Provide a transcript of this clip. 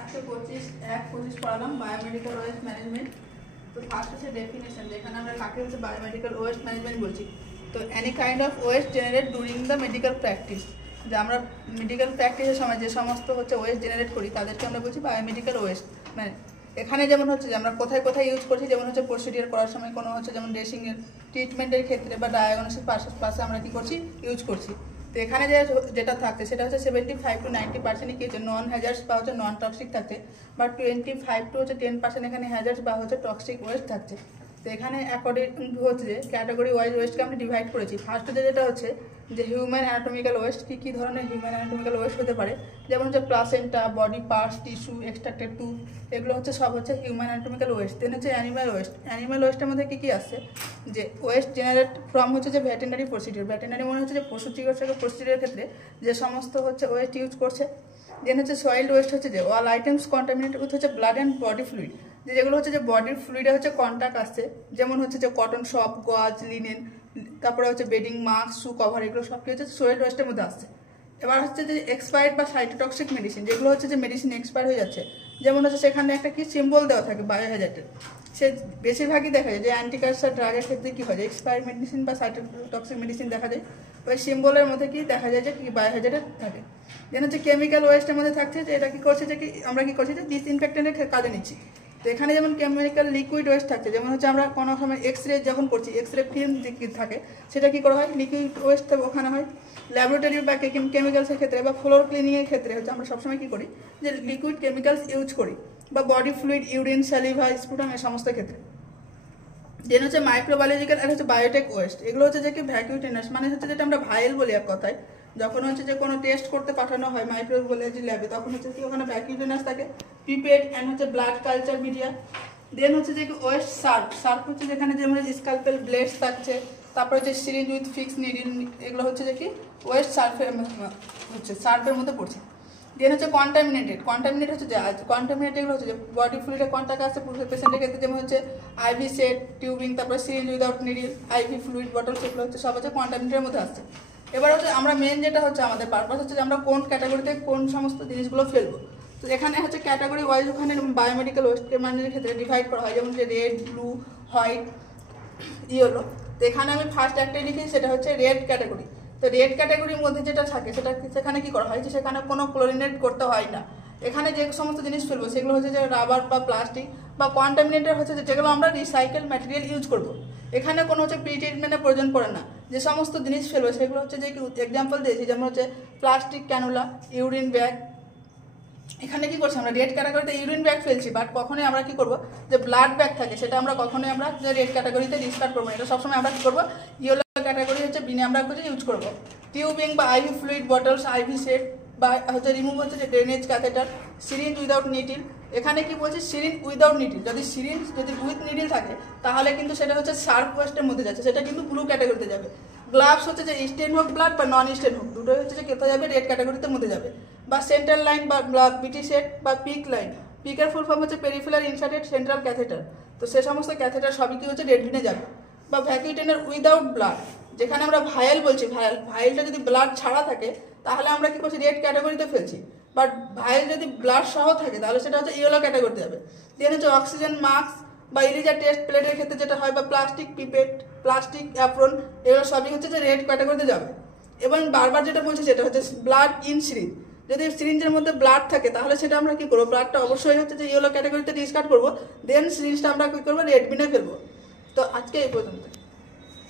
আজকে 25 পড়ালাম biomedical waste management. তো first হচ্ছে ডেফিনেশন, যেখানে আমরা কাকে হচ্ছে বায়োমেডিক্যাল ওয়েস্ট ম্যানেজমেন্ট বলছি। তো any kind of West generate during the medical practice, যে আমরা মেডিকেল প্র্যাকটিসের সময় যে সমস্ত হচ্ছে ওয়েস্ট জেনারেট করি তাদেরকে আমরা বলছি বায়োমেডিক্যাল ওয়েস্ট। মানে এখানে যেমন হচ্ছে যে আমরা কোথায় কোথায় ইউজ করছি, যেমন হচ্ছে প্রসিডিওর করার সময় কোনো হচ্ছে যেমন ড্রেসিংয়ের ট্রিটমেন্টের ক্ষেত্রে বা ডায়াগনোসিস পাশে আমরা কী করছি, ইউজ করছি। তো এখানে যেটা থাকছে সেটা হচ্ছে 75 to 90% কি হচ্ছে নন হ্যাজার্স বা হচ্ছে নন টক্সিক থাকছে, বা 25 to 10% এখানে হ্যাজার্স বা হচ্ছে টক্সিক ওয়েস্ট থাকছে। তো এখানে অ্যাকর্ডিং হচ্ছে যে ক্যাটাগরি ওয়াইজ ওয়েস্টকে আমরা ডিভাইড করেছি। ফার্স্টে যেটা হচ্ছে যে হিউম্যান অ্যানাটমিক্যাল ওয়েস্ট, কী ধরনের হিউম্যান অ্যানাটমিক্যাল ওয়েস্ট হতে পারে, যেমন হচ্ছে placenta, body parts, tissue, extracted tooth, এগুলো হচ্ছে সব হচ্ছে হিউম্যান অ্যানাটমিক্যাল ওয়েস্ট। দেন হচ্ছে অ্যানিম্যাল ওয়েস্ট। অ্যানিম্যাল ওয়েস্টের মধ্যে কী আসছে, যে ওয়েস্ট জেনারেট ফ্রম হচ্ছে যে ভেটেরিনারি প্রসিডিওর। ভেটেরিনারি মনে হচ্ছে যে পশু চিকিৎসকের প্রসিডিওরের ক্ষেত্রে যে সমস্ত হচ্ছে ওয়েস্ট ইউজ করছে। দেন হচ্ছে সয়েল ওয়েস্ট হচ্ছে যে অল আইটেমস কন্টামিনেটেড উইথ হচ্ছে ব্লাড অ্যান্ড বডি ফ্লুইড, যেগুলো হচ্ছে যে বডির ফ্লুইডে হচ্ছে কন্ট্যাক্ট আসছে, যেমন হচ্ছে যে কটন শপ, গজ, লিনেন, তারপরে হচ্ছে বেডিং, মাস্ক, শু কভার, এগুলো সব কি হচ্ছে সয়েল ওয়েস্টের মধ্যে আসছে। এবার হচ্ছে যে এক্সপায়ার্ড বা সাইটোটক্সিক মেডিসিন, যেগুলো হচ্ছে যে মেডিসিন এক্সপায়ার হয়ে যাচ্ছে, যেমন হচ্ছে সেখানে একটা কি সিম্বল দেওয়া থাকে বায়োহ্যাজার্ডের। সে বেশিরভাগই দেখা যায় যে অ্যান্টি ক্যান্সার ড্রাগের ক্ষেত্রে কী হয়, এক্সপায়ার্ড মেডিসিন বা সাইটোটক্সিক মেডিসিন দেখা যায়, ওই সিম্বলের মধ্যে কি দেখা যায় যে কি বায়োহ্যাজার্ডের থাকে। যেন হচ্ছে কেমিক্যাল ওয়েস্টের মধ্যে থাকছে যে এটা কী করছে যে কি আমরা কী করছি যে ডিসইনফেক্টেন্টের কাজে নিচ্ছি। তো এখানে যেমন কেমিক্যাল লিকুইড ওয়েস্ট থাকছে, যেমন হচ্ছে আমরা কোনো সময় এক্সরে যখন করছি, এক্সরে ফিল্ম থাকে সেটা কী করা হয়, লিকুইড ওয়েস্ট ওখানে হয়। ল্যাবরেটরি বা কেমিক্যালসের ক্ষেত্রে বা ফ্লোর ক্লিনিংয়ের ক্ষেত্রে হচ্ছে আমরা সবসময় কী করি যে লিকুইড কেমিক্যালস ইউজ করি, বা বডি ফ্লুইড, ইউরিন, স্যালিভা, স্পুটাম, এই সমস্ত ক্ষেত্রে। দেন হচ্ছে মাইক্রোবায়োলজিক্যাল আর হচ্ছে বায়োটেক ওয়েস্ট, এগুলো হচ্ছে যে কি ভ্যাকুইটেনাস, মানে হচ্ছে যেটা আমরা ভাইল বলি এক কথায়। যখন হচ্ছে যে কোনো টেস্ট করতে পাঠানো হয় মাইক্রোবায়োলজি ল্যাবে, তখন হচ্ছে কি ওখানে ভ্যাকুইটেনাস থাকে, পিপেট অ্যান্ড হচ্ছে ব্লাড কালচার মিডিয়া। দেন হচ্ছে যে ওয়েস্ট সার্ফ হচ্ছে যেখানে যেমন স্কালপেল ব্লেডস থাকছে, তারপরে হচ্ছে সিরিঞ্জ উইথ ফিক্স নিডিল, এগুলো হচ্ছে যে কি ওয়েস্ট সার্ফের মধ্যে পড়ছে। দেন হচ্ছে কন্টামিনেট হচ্ছে যে কন্টামিনেট এগুলো হচ্ছে যে বডি ফ্লুইডে কন্ট্যাক্ট আসছে পেশেন্টের ক্ষেত্রে, যেমন হচ্ছে আইভি সেট, টিউবিং, তারপরে syringe without needle, IV fluid bottle, সেগুলো হচ্ছে সব হচ্ছে কন্টামিনেটের মধ্যে আসছে। এবার হচ্ছে আমরা মেন যেটা হচ্ছে আমাদের পারপাস হচ্ছে যে আমরা কোন ক্যাটাগরিতে কোন সমস্ত জিনিসগুলো ফেলবো। তো এখানে হচ্ছে ক্যাটাগরি ওয়াইজ ওখানে বায়োমেডিক্যাল ওয়েস্ট ম্যানেজমেন্টের ক্ষেত্রে ডিভাইড করা হয়, যেমন যে রেড, ব্লু, হোয়াইট, ইয়েলো। তো এখানে আমি ফার্স্ট একটাই লিখি, সেটা হচ্ছে রেড ক্যাটাগরি। তো রেড ক্যাটাগরির মধ্যে যেটা থাকে সেখানে কি করা হয় যে সেখানে কোনো ক্লোরিনেট করতে হয় না। এখানে যে সমস্ত জিনিস ফেলবো সেগুলো হচ্ছে যে রাবার বা প্লাস্টিক বা কন্টামিনেটেড হচ্ছে যেগুলো আমরা রিসাইকেল ম্যাটেরিয়াল ইউজ করবো। এখানে কোনো হচ্ছে প্রি ট্রিটমেন্টের প্রয়োজন পড়ে না। যে সমস্ত জিনিস ফেলবো সেগুলো হচ্ছে যে এক্সাম্পল দিয়েছি, যেমন হচ্ছে প্লাস্টিক ক্যানুলা, ইউরিন ব্যাগ। এখানে কি করছি আমরা রেড ক্যাটাগরিতে ইউরিন ব্যাগ ফেলছি, বাট কখনোই আমরা কি করবো যে ব্লাড ব্যাগ থাকে সেটা আমরা কখনোই আমরা যে রেড ক্যাটাগরিতে ডিসকার্ড করবো না। এটা সবসময় আমরা কি করবো ইয়েলো ক্যাটাগরি হচ্ছে বিনে আমরা ইউজ করবো। টিউবিং বা IV fluid bottles, IV set, বা হচ্ছে রিমুভ হচ্ছে যে drainage catheter, syringe without needle. এখানে কি বলছে সিরিঞ্জ উইদাউট নিডিল, যদি উইথ নিডিল থাকে তাহলে কিন্তু সেটা হচ্ছে সার্ফ ওয়েস্টের মধ্যে যাচ্ছে, সেটা কিন্তু ব্লু ক্যাটাগরিতে যাবে। গ্লাভস হচ্ছে যে স্টেন হোক ব্লাড বা নন স্টেন হোক, দুটোই হচ্ছে যে কেটে যাবে, রেড ক্যাটাগরিতে মধ্যে যাবে। বা সেন্ট্রাল লাইন বা বিটি সেট বা পিক লাইন, পিকের ফুল ফর্ম হচ্ছে পেরিফেরাল ইনসার্টেড সেন্ট্রাল ক্যাথেটার। তো সে সমস্ত ক্যাথেটার সবই কি হচ্ছে রেড বিনে যাবে। বা ভ্যাকুইটেনার উইদাউট ব্লাড, যেখানে আমরা ভাইল বলছি, ভাইলটা যদি ব্লাড ছাড়া থাকে তাহলে আমরা কি করছি রেড ক্যাটাগরিতে ফেলছি, বাট ভাইল যদি ব্লাড সহ থাকে তাহলে সেটা হচ্ছে ইয়েলো ক্যাটাগরিতে যাবে। দেন হচ্ছে অক্সিজেন মাস্ক বা ইলিজা টেস্ট প্লেটের ক্ষেত্রে যেটা হয়, বা প্লাস্টিক পিপেট, প্লাস্টিক অ্যাপ্রন, এগুলো সবই হচ্ছে যে রেড ক্যাটাগরিতে যাবে। এবং বারবার যেটা বলছি সেটা হচ্ছে ব্লাড ইন সিরিঞ্জ, যদি সিরিঞ্জের মধ্যে ব্লাড থাকে তাহলে সেটা আমরা কি করবো, ব্লাডটা অবশ্যই হচ্ছে যে ইয়েলো ক্যাটাগরিতে ডিসকার্ড করবো, দেন সিরিঞ্জটা আমরা কি করবো রেড বিনে ফেলবো। তো আজকে এই পর্যন্ত।